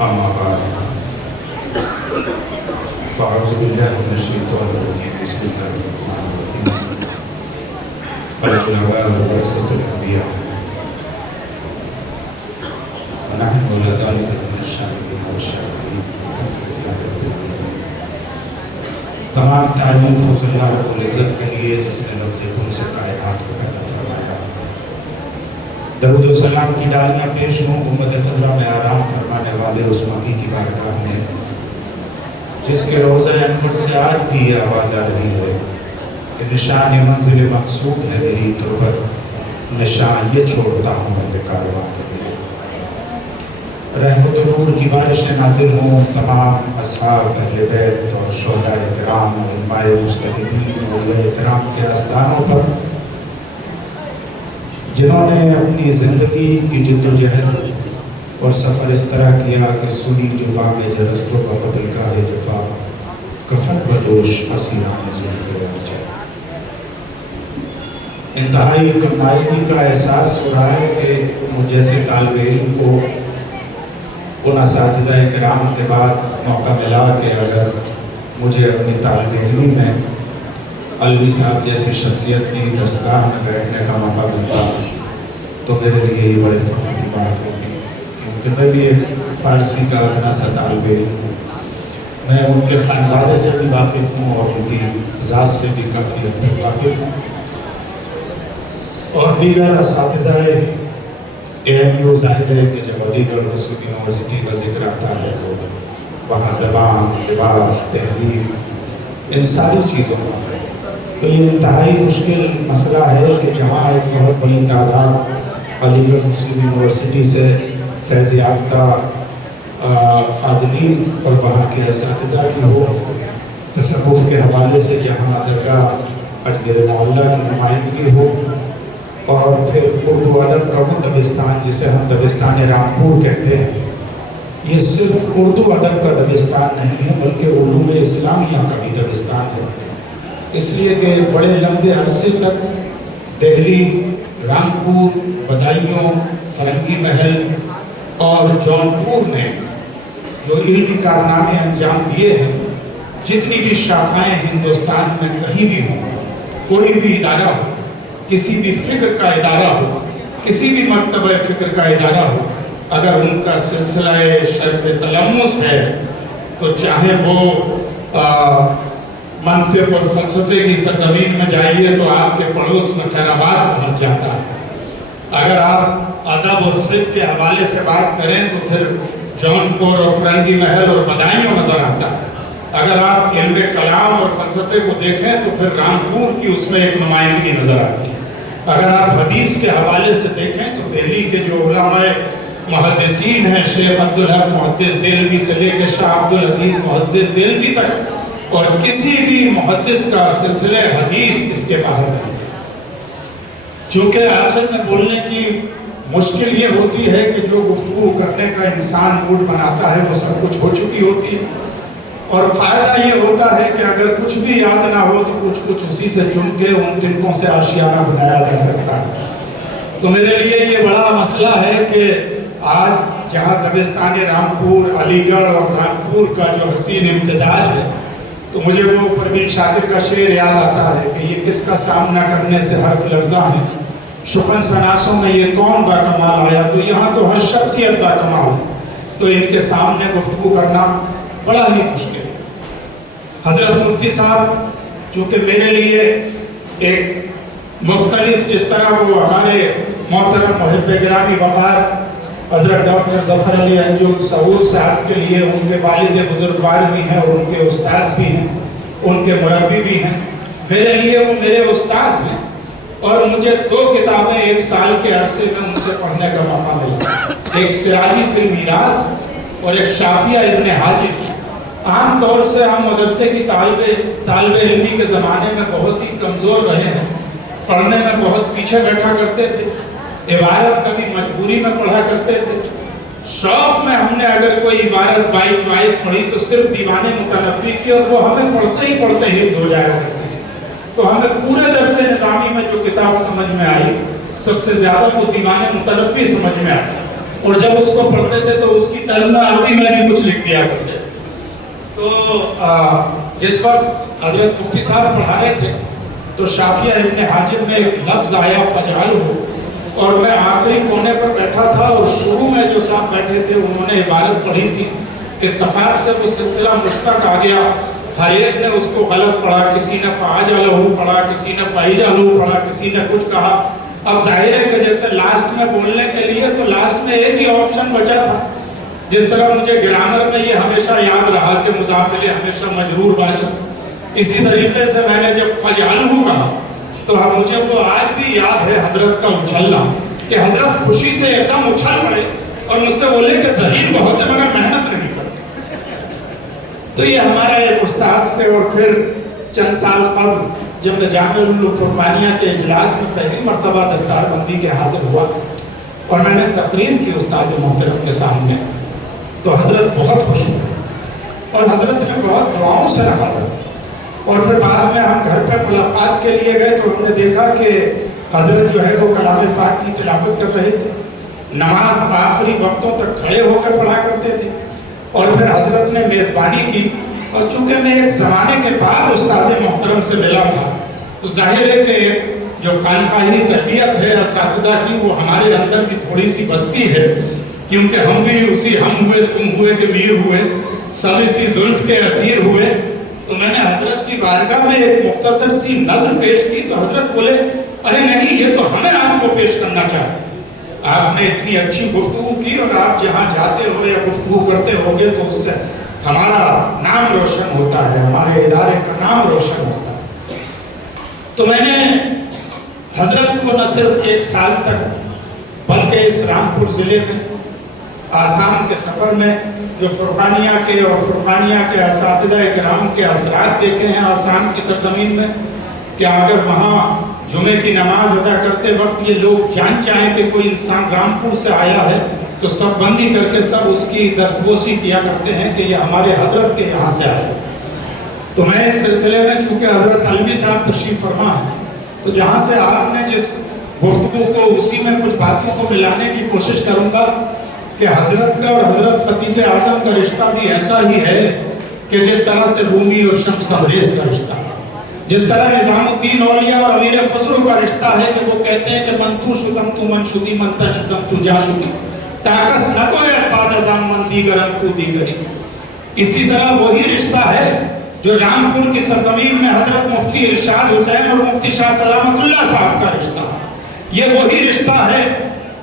أما بعد فأعوذ بالله من الشيطان الرجيم بسم الله الرحمن الرحيم العلماء ورثة الأنبياء ونحن على ذلك من الشاهدين والشاكرين. تمام تعریف حضرت اللہ رب العزت کے لیے جس نے لفظ کن سے کائنات کو پیدا فرمایا. درود و سلام کی ڈالیاں پیش ہوں امت خضرہ میں آرام فرمانے والے اس مکی کی بارگاہ میں جس کے روضہ انور سے آج بھی یہ آواز آ رہی ہے کہ نشان منزل مقصود ہے میری تربت، نشان یہ چھوڑتا ہوں میں کارواں کے لیے. رحمت و نور کی بارشیں نازل ہوں تمام اصحاب اہل بیت اور شہداء کرام علماء مجتہدین اولیاء کرام کے آستانوں پر جنہوں نے اپنی زندگی کی جد و جہد اور سفر اس طرح کیا کہ سنی جو باغ جرستوں کا بدل کا ہے جفا کفن بدوش اسیران زلف راجہ. انتہائی کمائنی کا احساس ہو رہا ہے کہ مجھ جیسے طالب علم کو ان اساتذہ کرام کے بعد موقع ملا کہ اگر مجھے اپنی طالب علمی میں علوی صاحب جیسی شخصیت کی درسگاہ میں بیٹھنے کا موقع ملتا تو میرے لیے یہ بڑے فخر کی بات ہوگی، کیونکہ میں بھی ایک فارسی کا اتنا سا طالب علم ہوں. میں ان کے خانوادے سے بھی واقف ہوں اور ان کی ذات سے بھی کافی حد تک واقف ہوں، اور دیگر اساتذہ AMU ظاہر ہے کہ جب علی گڑھ مسلم یونیورسٹی کا ذکر آتا ہے تو وہاں زبان، لباس، تہذیب، ان ساری چیزوں کا تو یہ انتہائی مشکل مسئلہ ہے کہ جہاں ایک بہت بڑی تعداد علی گڑھ مسلم یونیورسٹی سے فیض یافتہ فاضلین اور وہاں کے اساتذہ کی ہو، تصوف کے حوالے سے جہاں درگاہ اجمیر معلیٰ کی نمائندگی ہو، اور پھر اردو ادب کا وہ دبستان جسے ہم دبستان رامپور کہتے ہیں. یہ صرف اردو ادب کا دبستان نہیں ہے بلکہ علوم اسلامیہ کا بھی دبستان ہے، اس لیے کہ بڑے لمبے عرصے تک دہلی، رامپور، بدایوں، فرنگی محل اور جونپور نے جو علمی کارنامے انجام دیے ہیں، جتنی بھی شاخائیں ہندوستان میں کہیں بھی ہوں، کوئی بھی ادارہ ہو، کسی بھی فکر کا ادارہ ہو، کسی بھی مکتبہ فکر کا ادارہ ہو، اگر ان کا سلسلہ شرف تلمس ہے تو چاہے وہ منطق اور فلسفے کی سرزمین میں جائیے تو آپ کے پڑوس میں خیر آباد پہنچ جاتا ہے. اگر آپ ادب اور فقہ کے حوالے سے بات کریں تو پھر جونپور اور فرنگی محل اور بدایوں نظر آتا ہے. اگر آپ علم کلام اور فلسفے کو دیکھیں تو پھر رامپور کی اس میں ایک نمائندگی نظر آتی ہے. اگر آپ حدیث کے حوالے سے دیکھیں تو دہلی کے جو علماء محدثین ہیں، شیخ عبدالحق محدث دہلوی سے لے کے شاہ عبدالعزیز محدث دہلوی تک، اور کسی بھی محدث کا سلسلہ حدیث اس کے باہر نہیں. چونکہ آخر میں بولنے کی مشکل یہ ہوتی ہے کہ جو گفتگو کرنے کا انسان موڈ بناتا ہے وہ سب کچھ ہو چکی ہوتی ہے، اور فائدہ یہ ہوتا ہے کہ اگر کچھ بھی یاد نہ ہو تو کچھ اسی سے چن کے ان تنکوں سے آشیانہ بنایا جا سکتا ہے. تو میرے لیے یہ بڑا مسئلہ ہے کہ آج جہاں دبستان رامپور، علی گڑھ اور رامپور کا جو حسین امتزاج ہے، تو مجھے وہ پروین شاکر کا شعر یاد آتا ہے کہ یہ کس کا سامنا کرنے سے حرف لرزاں ہیں، شکن سناسوں میں یہ کون با کمال آیا. تو یہاں تو ہر شخصیت با کمال ہے، تو ان کے سامنے گفتگو کرنا بڑا ہی مشکل ہے. حضرت مفتی صاحب چونکہ میرے لیے ایک مختلف، جس طرح وہ ہمارے محترم محب گرامی وقار حضرت ڈاکٹر ظفر علی انجم سعود صاحب کے لیے ان کے والد بزرگوار بھی ہیں اور ان کے استاذ بھی ہیں، ان کے مربی بھی ہیں، میرے لیے وہ میرے استاذ ہیں. اور مجھے 2 کتابیں 1 سال کے عرصے میں ان سے پڑھنے کا موقع ملا، ایک سراجی فی المیراث اور ایک شافیہ ابن حاجب. عام طور سے ہم مدرسے کی طالب علمی کے زمانے میں بہت ہی کمزور رہے ہیں، پڑھنے میں بہت پیچھے بیٹھا کرتے تھے، عبارت کبھی مجبوری میں پڑھا کرتے تھے. شوق میں ہم نے اگر کوئی عبارت بائی چوائس پڑھی تو صرف دیوان متنبی کی، اور وہ ہمیں پڑھتے ہی حفظ ہو جایا کرتی. تو ہمیں پورے درس نظامی میں جو کتاب سمجھ میں آئی سب سے زیادہ وہ دیوان متنبی سمجھ میں آئی. اور جب اس کو پڑھتے تھے تو اس کی ترجمہ عربی میں بھی کچھ لکھ دیا کرتے. تو جس وقت حضرت مفتی صاحب پڑھا رہے تھے تو شافیہ ابن حاجب میں ایک لفظ آیا فجعلہ، اور میں آخری کونے پر بیٹھا تھا اور شروع میں جو صاحب بیٹھے تھے انہوں نے عبارت پڑھی تھی. اتفاق سے وہ سلسلہ مشتق آ گیا، ہر ایک نے اس کو غلط پڑھا، کسی نے فعجلہ پڑھا، کسی نے فعجلہ پڑھا، کسی نے کچھ کہا. اب ظاہر ہے کہ جیسے لاسٹ میں بولنے کے لیے تو لاسٹ میں ایک ہی آپشن بچا تھا. جس طرح مجھے گرامر میں یہ ہمیشہ یاد رہا کہ مضاف الیہ ہمیشہ مجرور باشد، اسی طریقے سے میں نے جب فجعلہ کہا تو اب مجھے وہ آج بھی یاد ہے حضرت کا اچھلنا، کہ حضرت خوشی سے ایک دم اچھل پڑے اور مجھ سے بولے کہ ظہیر بہت ہے مگر محنت نہیں کرتے. تو یہ ہمارا ایک استاد سے، اور پھر چند سال قبل جب میں جامعہ الفرقانیہ کے اجلاس میں پہلی مرتبہ دستار بندی کے حاضر ہوا اور میں نے تقریر کی استاد محترم کے سامنے، تو حضرت بہت خوش ہوئے اور حضرت نے بہت دعاؤں سے نوازا. اور پھر بعد میں ہم گھر پہ ملاقات کے لیے گئے تو ہم نے دیکھا کہ حضرت جو ہے وہ کلام پاک کی تلاوت کر رہے تھے، نماز آخری وقتوں تک کھڑے ہو کر پڑھا کرتے تھے. اور پھر حضرت نے میزبانی کی، اور چونکہ میں ایک زمانے کے بعد استاد محترم سے ملا تھا تو ظاہر ہے کہ جو خانقاہی تربیت ہے اساتذہ کی وہ ہمارے اندر بھی تھوڑی سی بستی ہے، کیونکہ ہم بھی اسی ہم ہوئے تم ہوئے کہ میر ہوئے، سب اسی زلف کے اسیر ہوئے. تو میں نے حضرت کی بارگاہ میں ایک مختصر سی نظر پیش کی تو حضرت بولے ارے نہیں، یہ تو ہمیں آپ کو پیش کرنا چاہتے. آپ نے اتنی اچھی گفتگو کی اور آپ جہاں جاتے ہو یا گفتگو کرتے ہوگے تو اس سے ہمارا نام روشن ہوتا ہے، ہمارے ادارے کا نام روشن ہوتا ہے. تو میں نے حضرت کو نہ صرف ایک سال تک بلکہ اس رامپور ضلع میں آسام کے سفر میں جو فرقانیہ کے اور فرقانیہ کے اساتذہ کرام کے اثرات دیکھے ہیں آسام کی سرزمین میں، کہ اگر وہاں جمعے کی نماز ادا کرتے وقت یہ لوگ جان چاہیں کہ کوئی انسان رامپور سے آیا ہے تو سب بندی کر کے سب اس کی دستبوسی کیا کرتے ہیں کہ یہ ہمارے حضرت کے یہاں سے آئے. تو میں اس سلسلے میں چونکہ حضرت علوی صاحب تشریف فرما ہے تو جہاں سے آپ نے جس گفتگو کو اسی میں کچھ باتوں کو ملانے کی کوشش کروں گا کہ حضرت کا اور حضرت خطیب اعظم کا رشتہ بھی ایسا ہی ہے کہ جس طرح سے رومی اور شمس تبریز کا رشتہ ہے، جس طرح نظام الدین اولیاء اور امیر خسرو کا رشتہ ہے کہ وہ کہتے ہیں کہ من تو شدم تو من شدی من تا شدم تو جا شدی تاکس نہ کوئی بعد ازام من دیگرم تو دیگری. اسی طرح وہی رشتہ ہے جو رامپور کی سرزمین میں حضرت مفتی ارشاد حسین اور مفتی شاہ سلامت اللہ صاحب کا رشتہ ہے. یہ وہی رشتہ ہے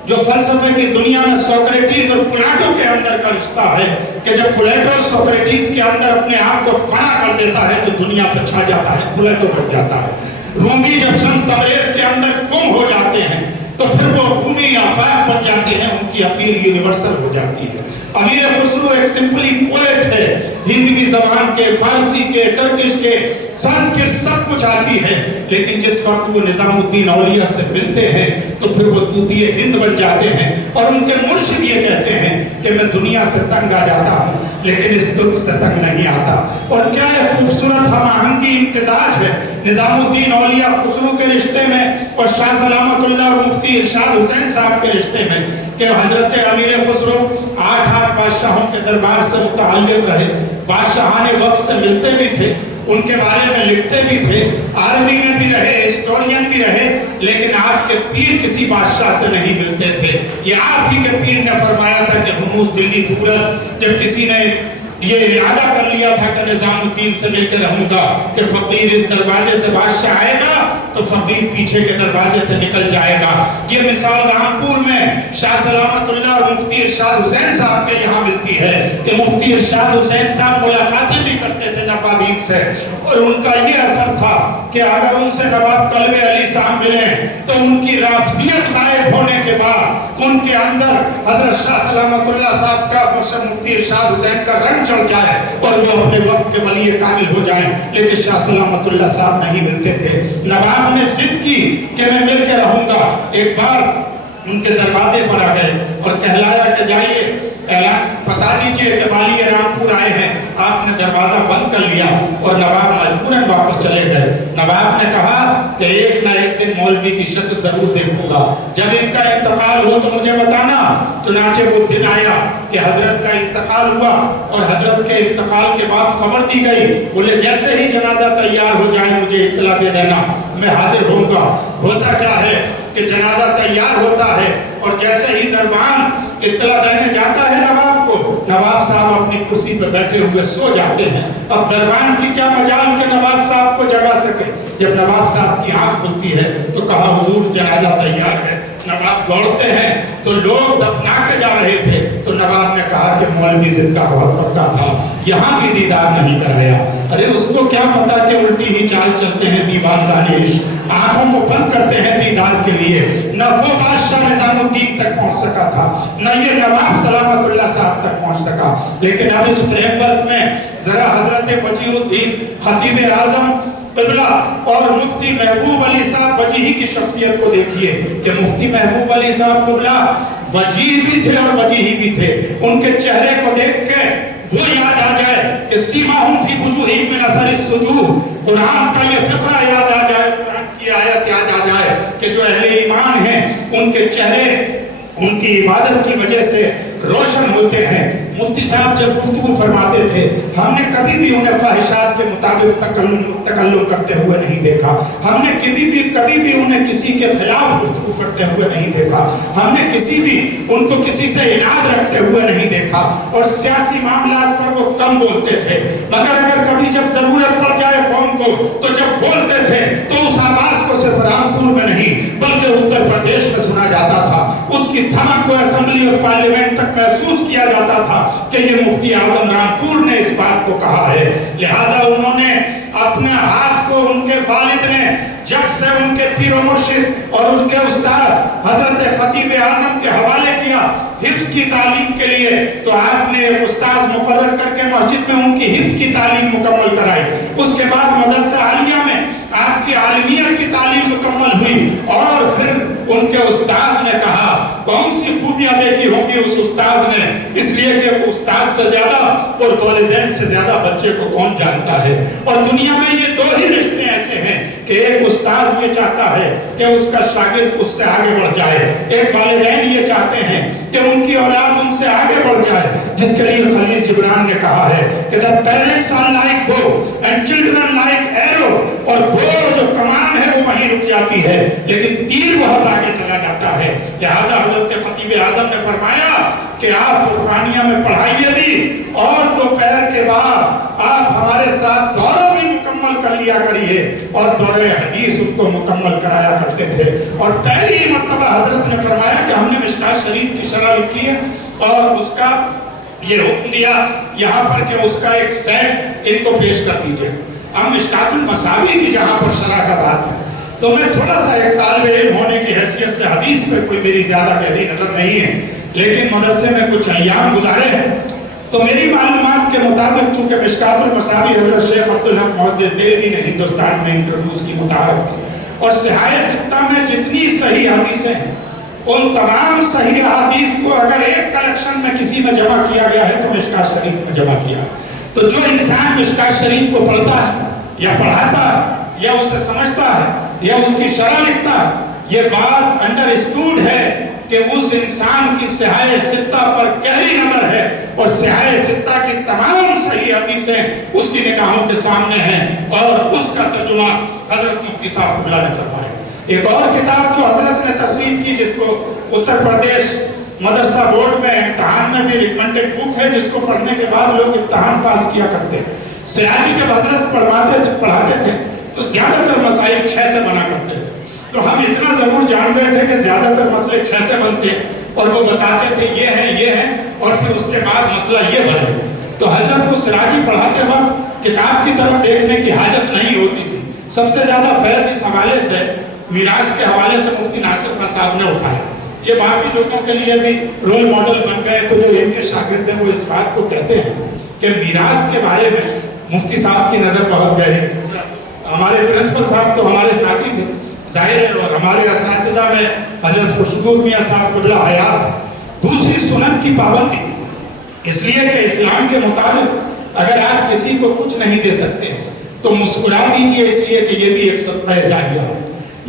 جو فلسفے کی دنیا میں سوکریٹیز اور پلاٹو کے اندر کا رشتہ ہے کہ جب پلاٹو سوکریٹیز کے اندر اپنے آپ کو فنا کر دیتا ہے تو دنیا پر چھا جاتا ہے، پلاٹو بن جاتا ہے. رومی جب شمس تبریز کے اندر گم ہو جاتے ہیں تو پھر وہ رومی آفاق بن جاتے ہیں، ان کی اپیل یونیورسل ہو جاتی ہے. امیر خسرو ایک سمپلی پوئٹ ہے، ہندی زبان کے، فارسی کے، ٹرکش کے، سنسکرت سب کچھ آتی ہے، لیکن جس وقت وہ نظام الدین اولیاء سے ملتے ہیں تو پھر وہ طوطی ہند بن جاتے ہیں اور ان کے مرشد یہ کہتے ہیں کہ میں دنیا سے تنگ آ جاتا ہوں لیکن اس ترک سے تنگ نہیں آتا. اور کیا یہ خوبصورت ہم آہنگی امتزاج ہے نظام الدین اولیاء خسرو کے رشتے میں اور شاہ سلامت اللہ اور مفتی ارشاد حسین صاحب کے رشتے میں کہ حضرت امیر خسرو 8 بادشاہوں کے دربار سے متعلق رہے، بادشاہان وقت سے ملتے بھی تھے، ان کے بارے میں لکھتے بھی تھے، آرمی میں بھی رہے، ہسٹورین بھی رہے، لیکن آپ کے پیر کسی بادشاہ سے نہیں ملتے تھے. یہ آپ ہی کے پیر نے فرمایا تھا کہ ہنوز دلی دورست جب کسی نے یہ ارادہ کر لیا تھا کہ نظام الدین سے مل کے رہوں گا کہ فقیر اس دروازے سے بادشاہ آئے گا تو فقیر پیچھے کے دروازے سے نکل جائے گا. یہ مثال رامپور میں شاہ سلامت اللہ اور مفتی ارشاد حسین صاحب کے یہاں ملتی ہے کہ مفتی ارشاد حسین صاحب ملاقاتیں بھی کرتے تھے نوابین سے اور ان کا یہ اثر تھا کہ اگر ان سے نواب قلب علی صاحب ملیں تو ان کی رافضیت غائب ہونے کے بعد ان کے اندر حضرت شاہ سلامت اللہ صاحب کا مرشد مفتی ارشاد حسین کا رنگ چڑھ جائے اور وہ اپنے وقت کے ولی کامل ہو جائیں. لیکن شاہ سلامت اللہ صاحب نہیں ملتے تھے. نواب نے ضد کی کہ میں مل کے رہوں گا. ایک بار ان کے دروازے پر آ گئے اور کہلایا کہ جائیے اعلان بتا دیجئے کہ والی رامپور آئے ہیں. آپ نے دروازہ بند کر لیا اور نواب مجبوراً واپس چلے گئے. نواب نے کہا کہ ایک نہ ایک دن مولوی کی شکل ضرور دیکھوں گا, جب ان کا انتقال ہو تو مجھے بتانا. چنانچہ وہ دن آیا کہ حضرت کا انتقال ہوا اور حضرت کے انتقال کے بعد خبر دی گئی. بولے جیسے ہی جنازہ تیار ہو جائے مجھے اطلاع دے دینا, میں حاضر ہوں گا. ہوتا کیا ہے کہ جنازہ تیار ہوتا ہے اور جیسے ہی دربان اطلاع دینے جاتا ہے نواب کو, نواب صاحب اپنی کرسی پہ بیٹھے ہوئے سو جاتے ہیں. اب دربان کی کیا مجال کہ نواب صاحب کو جگا سکے. جب نواب صاحب کی آنکھ کھلتی ہے تو کہا حضور جنازہ تیار ہے. نواب دوڑتے ہیں تو لوگ دفنا کے جا رہے تھے, تو نواب نے کہا کہ مولوی زندہ بہت پکا تھا, یہاں بھی دیدار نہیں کرایا. ارے اس کو کیا پتا کہ الٹی ہی چال چلتے ہیں دیوان دانش, آنکھوں کو بند کرتے ہیں دیدار کے لیے. نہ وہ بادشاہ نظام الدین تک پہنچ سکا تھا, نہ یہ نواب سلامت اللہ صاحب تک پہنچ سکا. لیکن اب اس فریم ورک میں ذرا حضرت وجیہ الدین خطیب اعظم قبلہ اور مفتی محبوب علی صاحب وجیہی کی شخصیت کو دیکھیے کہ مفتی محبوب علی صاحب قبلہ وجیہ بھی تھے اور وجیہی بھی تھے. ان کے چہرے کو دیکھ کے وہ یاد آ جائے کہ سیماہم فی وجوہہم من اثر السجود, قرآن کا یہ فقرہ یاد آ جائے, قرآن کی آیت یاد آ جائے کہ جو اہل ایمان ہیں ان کے چہرے ان کی عبادت کی وجہ سے روشن ہوتے ہیں. مفتی صاحب جب گفتگو فرماتے تھے ہم نے کبھی بھی انہیں خواہشات کے مطابق تکلم کرتے ہوئے نہیں دیکھا. ہم نے کبھی بھی انہیں کسی کے خلاف گفتگو کرتے ہوئے نہیں دیکھا. ہم نے ان کو کسی سے اناد رکھتے ہوئے نہیں دیکھا. اور سیاسی معاملات پر وہ کم بولتے تھے, مگر اگر کبھی جب ضرورت پڑ جائے قوم کو تو جب بولتے تھے تو اس آواز کو صرف رامپور میں نہیں بلکہ اتر پردیش میں سنا جاتا تھا. اس کی دھمک کو اسمبلی اور پارلیمنٹ تک محسوس کیا جاتا تھا کہ یہ مفتی اعظم رامپور نے اس بات کو کہا ہے. لہٰذا انہوں نے اپنے ہاتھ کو ان کے والد نے جب سے ان کے پیر و مرشد اور ان کے استاد حضرت خطیب اعظم کے حوالے کیا حفظ کی تعلیم کے لیے, تو آپ نے ایک استاذ مقرر کر کے مسجد میں ان کی حفظ کی تعلیم مکمل کرائی. اس کے بعد مدرسہ عالیہ میں آپ کی عالمیت کی تعلیم مکمل ہوئی. اور پھر ان کے استاذ نے کہا, کون سی خوبیاں دیکھی ہوں گی اس استاذ نے, اس لیے کہ استاذ سے زیادہ اور والدین سے زیادہ بچے کو کون جانتا ہے. اور دنیا میں یہ دو ہی رشتے ایسے ہیں کہ ایک استاذ یہ چاہتا ہے کہ اس کا شاگرد اس سے آگے بڑھ جائے, ایک والدین یہ چاہتے ہیں کہ ان کی اولاد ان سے آگے بڑھ جائے. جس کے لیے خلیل جبران نے کہا ہے کہ the parents are like bow and children like arrow, اور bow جو کمان ہے وہ وہیں رک جاتی ہے لیکن تیر بہت آگے چلا جاتا ہے. لہٰذا حضرت خطیب اعظم نے فرمایا کہ آپ قربانیہ میں پڑھائیے بھی اور دوپہر کے بعد آپ ہمارے ساتھ دورہ بھی مکمل کر لیا کریے. اور دورہ حدیث ان کو مکمل کرایا کرتے تھے. اور پہلی مرتبہ حضرت نے فرمایا کہ ہم نے مشکات شریف کی شرح لکھی ہے اور اس کا یہ حکم دیا یہاں پر کہ اس کا ایک سیٹ ان کو پیش کر دیجئے. اب مشکات المصابیح کی جہاں پر شرح کا بات ہے تو میں تھوڑا سا ایک طالب علم ہونے کی حیثیت سے حدیث پہ کوئی میری زیادہ گہری نظر نہیں ہے, لیکن مدرسے میں کچھ ایام گزارے ہیں تو میری معلومات کے مطابق چونکہ مشکات المصابیح حضرت شیخ عبدالحق محدث دہلوی نے ہندوستان میں انٹروڈیوس کی متعارف کی, اور صحائح ستہ میں جتنی صحیح حدیثیں ہیں ان تمام صحیح حدیث کو اگر ایک کلیکشن میں کسی میں جمع کیا گیا ہے تو مشکات شریف میں جمع کیا ہے. تو جو انسان مشکات شریف کو پڑھتا ہے یا پڑھاتا ہے یا اسے سمجھتا ہے یا اس کی شرح لکھتا ہے, یہ بات انڈرسٹوڈ ہے کہ اس انسان کی صحائح ستہ پر گہری نظر ہے اور صحائح ستہ کی تمام صحیح حدیثیں اس کی نگاہوں کے سامنے ہیں اور اس کا ترجمہ حضرت مفتی صاحب اللہ نے فرمایا. ایک اور کتاب جو حضرت نے تصنیف کی جس کو اتر پردیش مدرسہ بورڈ میں امتحان میں بھی ریکمنڈڈ بک ہے, جس کو پڑھنے کے بعد لوگ امتحان پاس کیا کرتے ہیں. سیاسی جب حضرت پڑھاتے تھے تو زیادہ تر مسائل 6 سے بنا کرتے تھے, تو ہم اتنا ضرور جان رہے تھے کہ زیادہ تر مسئلے 6 سے بنتے ہیں اور وہ بتاتے تھے یہ ہے اور پھر اس کے بعد مسئلہ یہ بنے. تو حضرت کو سراجی پڑھاتے وقت کتاب کی طرف دیکھنے کی حاجت نہیں ہوتی تھی. سب سے زیادہ فیض اس حوالے سے میراث کے حوالے سے مفتی ناصر خان صاحب نے اٹھایا. یہ باقی لوگوں کے لیے بھی رول ماڈل بن گئے. تو جو ان کے شاگرد ہیں وہ اس بات کو کہتے ہیں کہ میراث کے بارے میں مفتی صاحب کی نظر بہت گہری. ہمارے پرنسپل صاحب تو ہمارے ساتھی تھے ظاہر ہے, اور ہمارے اساتذہ میں حضرت خوشنود میاں صاحب قبلہ حیات. دوسری سنت کی پابندی اس لیے کہ اسلام کے مطابق اگر آپ کسی کو کچھ نہیں دے سکتے ہیں تو مسکرا دیجیے، اس لیے کہ یہ بھی ایک صدقہ جاریہ ہے۔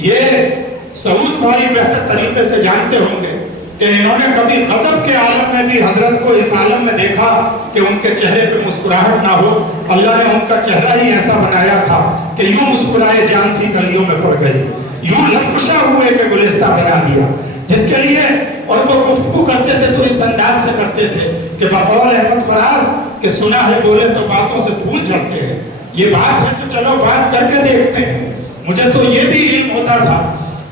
یہ سعود بھائی بہتر طریقے سے جانتے ہوں گے کہ انہوں نے کبھی غضب کے عالم میں بھی حضرت کو اس عالم میں دیکھا کہ ان کے چہرے پہ مسکراہٹ نہ ہو۔ اللہ نے ان کا چہرہ ہی ایسا بنایا تھا کہ یوں مسکرائے جان سی گلیوں میں پڑ گئی، یوں لبکشا ہوئے کہ گلستہ بنا دیا، جس کے لیے اور وہ گفتگو کرتے تھے تو اس انداز سے کرتے تھے کہ بقول احمد فراز کہ سنا ہے بولے تو باتوں سے پھول جھڑتے ہیں، یہ بات ہے تو چلو بات کر کے دیکھتے ہیں۔ مجھے تو یہ بھی علم ہوتا تھا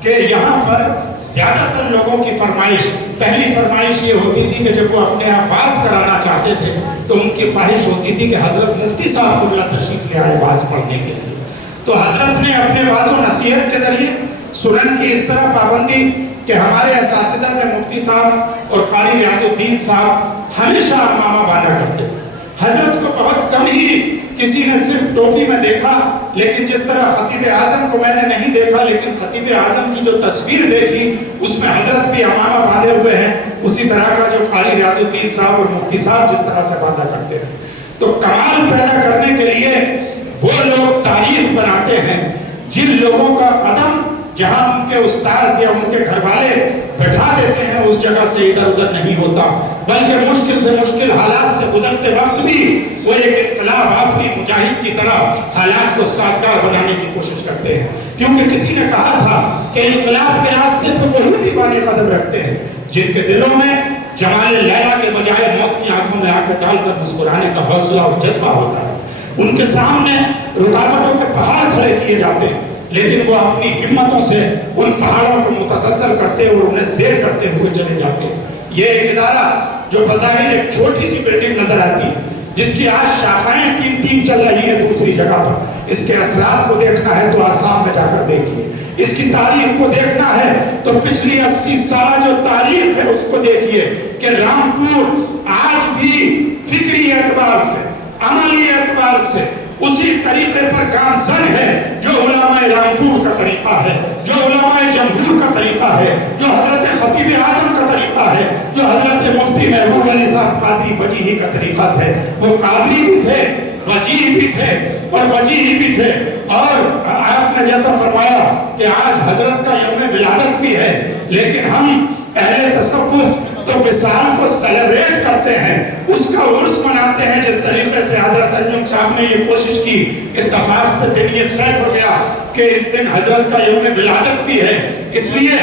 کہ یہاں پر زیادہ تر لوگوں کی فرمائش، پہلی فرمائش یہ ہوتی تھی کہ جب وہ اپنے آپ باز کرانا چاہتے تھے تو ان کی خواہش ہوتی تھی کہ حضرت مفتی صاحب قبلہ تشریف لے آئے باز پڑھنے کے لیے۔ تو حضرت نے اپنے واعظ و نصیحت کے ذریعے سنن کی اس طرح پابندی کہ ہمارے اساتذہ میں مفتی صاحب اور قاری ریاض الدین صاحب ہمیشہ امامہ باندھا کرتے تھے۔ حضرت کو بہت کم ہی کسی نے صرف ٹوپی میں دیکھا، لیکن جس طرح خطیب اعظم کو میں نے نہیں دیکھا، لیکن خطیب اعظم کی جو تصویر دیکھی اس میں حضرت بھی امامہ باندھے ہوئے ہیں، اسی طرح کا جو قاری ریاض الدین صاحب اور مفتی صاحب جس طرح سے باندھا کرتے تھے۔ تو کمال پیدا کرنے کے لیے وہ لوگ تاریخ بناتے ہیں جن لوگوں کا قدم جہاں ان کے استاذ یا ان کے گھر والے بٹھا دیتے ہیں اس جگہ سے ادھر ادھر نہیں ہوتا، بلکہ مشکل سے مشکل حالات سے گزرتے وقت بھی وہ ایک انقلاب آفری مجاہد کی طرح حالات کو سازگار بنانے کی کوشش کرتے ہیں۔ کیونکہ کسی نے کہا تھا کہ انقلاب کے راستے پہ وہی دیوانے قدم رکھتے ہیں جن کے دلوں میں جمال لیلا کے بجائے موت کی آنکھوں میں آنکھیں ڈال کر مسکرانے کا حوصلہ اور جذبہ ہوتا ہے۔ ان کے سامنے رکاوٹوں کے پہاڑ کھڑے کیے جاتے ہیں، لیکن وہ اپنی ہمتوں سے ان پہاڑوں کو متزلزل کرتے اور انہیں زیر کرتے ہوئے چلے جاتے ہیں۔ یہ ایک ادارہ جو بظاہر ایک چھوٹی سی بلڈنگ نظر آتی ہے، جس کی آج شاخائیں تین چل رہی ہیں دوسری جگہ پر، اس کے اثرات کو دیکھنا ہے تو آسام میں جا کر دیکھیے، اس کی تاریخ کو دیکھنا ہے تو پچھلی 80 سالہ جو تاریخ ہے اس کو دیکھیے کہ رامپور آج بھی فکری اعتبار سے، عملی اعتبار سے اسی طریقے پر گامزن ہے جو علماء رامپور کا طریقہ ہے، جو علماء جمہور کا طریقہ ہے، جو حضرت خطیب اعظم کا طریقہ ہے، جو حضرت مفتی محبوب علی صاحب قادری وجیہی کا طریقہ تھے۔ وہ قادری بھی تھے، وجیہ بھی تھے اور وجیہی بھی تھے۔ اور آپ نے جیسا فرمایا کہ آج حضرت کا یوم ولادت بھی ہے، لیکن ہم اہل تصوف تو وصال کو سیلیبریٹ کرتے ہیں، اس کا عرس مناتے ہیں جس طریقے سے حضرت انجم صاحب نے یہ کوشش کی۔ اتفاق سے دن یہ سیٹ ہو گیا کہ اس دن حضرت کا یوم ولادت بھی ہے، اس لیے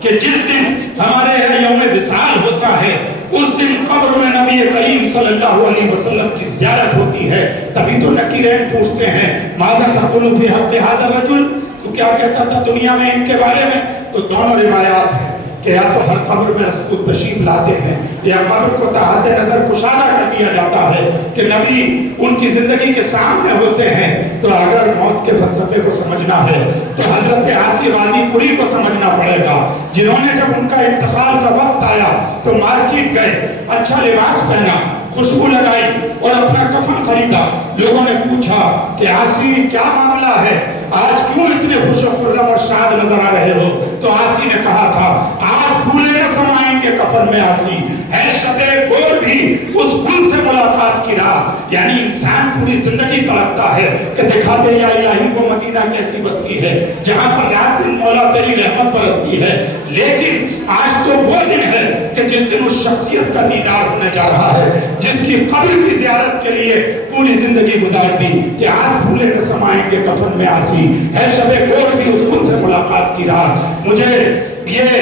کہ جس دن ہمارے یہاں یوم وصال ہوتا ہے اس دن قبر میں نبی کریم صلی اللہ علیہ وسلم کی زیارت ہوتی ہے۔ تبھی تو نکیرین پوچھتے ہیں ماذا تقول فی حق ھذا الرجل، تو کیا کہتا تھا دنیا میں ان کے بارے میں؟ تو دونوں روایات ہیں کہ یا تو ہر قبر میں رسول تشریف لاتے ہیں یا قبر کو تحت نظر کشادہ کر دیا جاتا ہے کہ نبی ان کی زندگی کے سامنے ہوتے ہیں۔ تو اگر موت کے فلسفے کو سمجھنا ہے تو حضرت عاصی غازی پوری کو سمجھنا پڑے گا، جنہوں نے جب ان کا انتقال کا وقت آیا تو مارکیٹ گئے، اچھا لباس پہنا، خوشبو لگائی اور اپنا کفن خریدا۔ لوگوں نے پوچھا کہ عاصی کیا معاملہ ہے، آج کیوں اتنے خوش و خرم اور شاد نظر آ رہے ہو؟ تو عاصی نے کہا تھا آج پھولے نہ سمائیں گے کفن میں عاصی، ہے شب گور بھی اس گل سے ملاقات کی راہ۔ یعنی انسان پوری زندگی تڑپتا ہے کہ دکھا دے یا الہی وہ مدینہ کیسی بستی ہے جہاں پر رات دن مولا تیری رحمت برستی ہے، لیکن آج تو وہ دن ہے کہ جس دن اس شخصیت کا دیدار ہونے جا رہا ہے جس کی قبر کی زیارت کے لیے پوری زندگی گزار دی کہ آج پھولے نہ سمائیں گے کفن میں عاصی، ہے شب گور بھی اس گل سے ملاقات کی راہ۔ مجھے یہ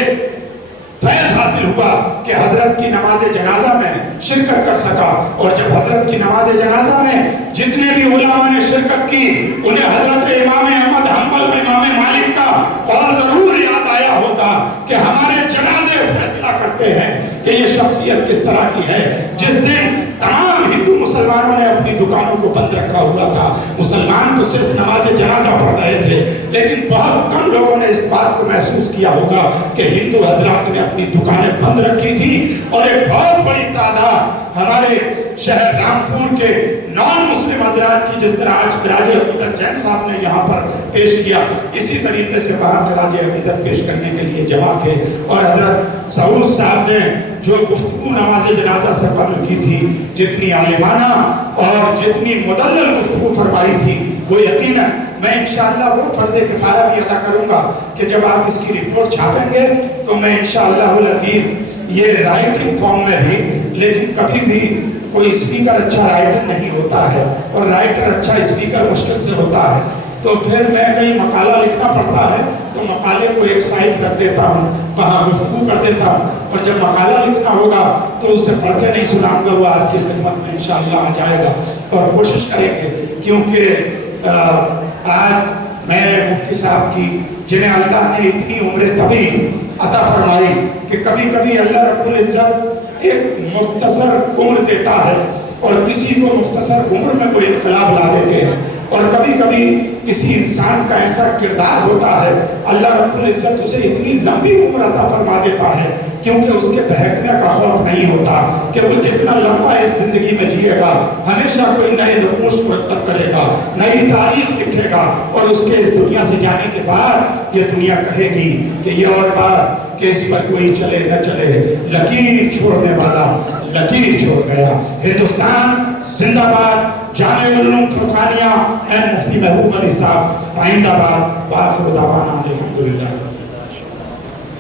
فیض حاصل ہوا کہ حضرت کی نماز جنازہ میں شرکت کر سکا، اور جب حضرت کی نماز جنازہ میں جتنے بھی علماء نے شرکت کی انہیں حضرت امام احمد حنبل میں امام مالک کا قول ضرور یاد آیا ہوگا کہ ہمارے جنازے فیصلہ کرتے ہیں کہ یہ شخصیت کس طرح کی ہے۔ جس دن تمام ہندو مسلمانوں نے اپنی دکانوں کو بند رکھا ہوا تھا، مسلمان تو صرف نماز جنازہ پڑھ رہے تھے، لیکن بہت کم لوگوں نے اس بات کو محسوس کیا ہوگا کہ ہندو حضرات نے اپنی دکانیں بند رکھی تھی اور ایک بہت بڑی تعداد ہمارے شہر رامپور کے نان مسلم حضرات کی جس طرح آج خراج عقیدت جین صاحب نے یہاں پر پیش کیا، اسی طریقے سے وہاں خراج عقیدت پیش کرنے کے لیے جمع تھے. اور حضرت سعود صاحب نے جو گفتگو نماز جنازہ سے قبل کی تھی، جتنی عالمانہ اور جتنی مدلل گفتگو فرمائی تھی، وہ یقیناً میں انشاءاللہ وہ فرض کفایہ بھی ادا کروں گا کہ جب آپ اس کی رپورٹ چھاپیں گے تو میں انشاءاللہ العزیز یہ رائٹنگ فارم میں بھی، لیکن کبھی بھی کوئی اسپیکر اچھا رائٹر نہیں ہوتا ہے اور رائٹر اچھا اسپیکر مشکل سے ہوتا ہے، تو پھر میں کہیں مقالہ لکھنا پڑتا ہے تو مقالے کو ایک سائڈ رکھ دیتا ہوں، وہاں گفتگو کر دیتا ہوں، اور جب مقالہ لکھنا ہوگا تو اسے پڑھ کے نہیں سناؤں گا، وہ آپ کی خدمت میں انشاءاللہ آ جائے گا. اور کوشش کریں گے، کیونکہ آج میں مفتی صاحب کی، جنہیں اللہ نے اتنی عمر طویل عطا فرمائی کہ کبھی کبھی اللہ رب العزت ایک مختصر عمر دیتا ہے اور کسی کو مختصر عمر میں کوئی انقلاب لا دیتے ہیں، اور کبھی کبھی کسی انسان کا ایسا کردار ہوتا ہے اللہ رب العزت اسے اتنی لمبی عمر عطا فرما دیتا ہے کیونکہ اس کے بہکنے کا خوف نہیں ہوتا کہ وہ جتنا لمبا اس زندگی میں جیے گا ہمیشہ کوئی نئے نقوش مرتب کرے گا، نئی تاریخ لکھے گا، اور اس کے اس دنیا سے جانے کے بعد یہ دنیا کہے گی کہ یہ اور بات کہ اس پر کوئی چلے نہ چلے، لکیر چھوڑنے والا لکیر چھوڑ گیا. ہندوستان زندہ باد، جامعہ العلوم فرقانیہ اینڈ مفتی محبوب علی صاحب آئندہ باد.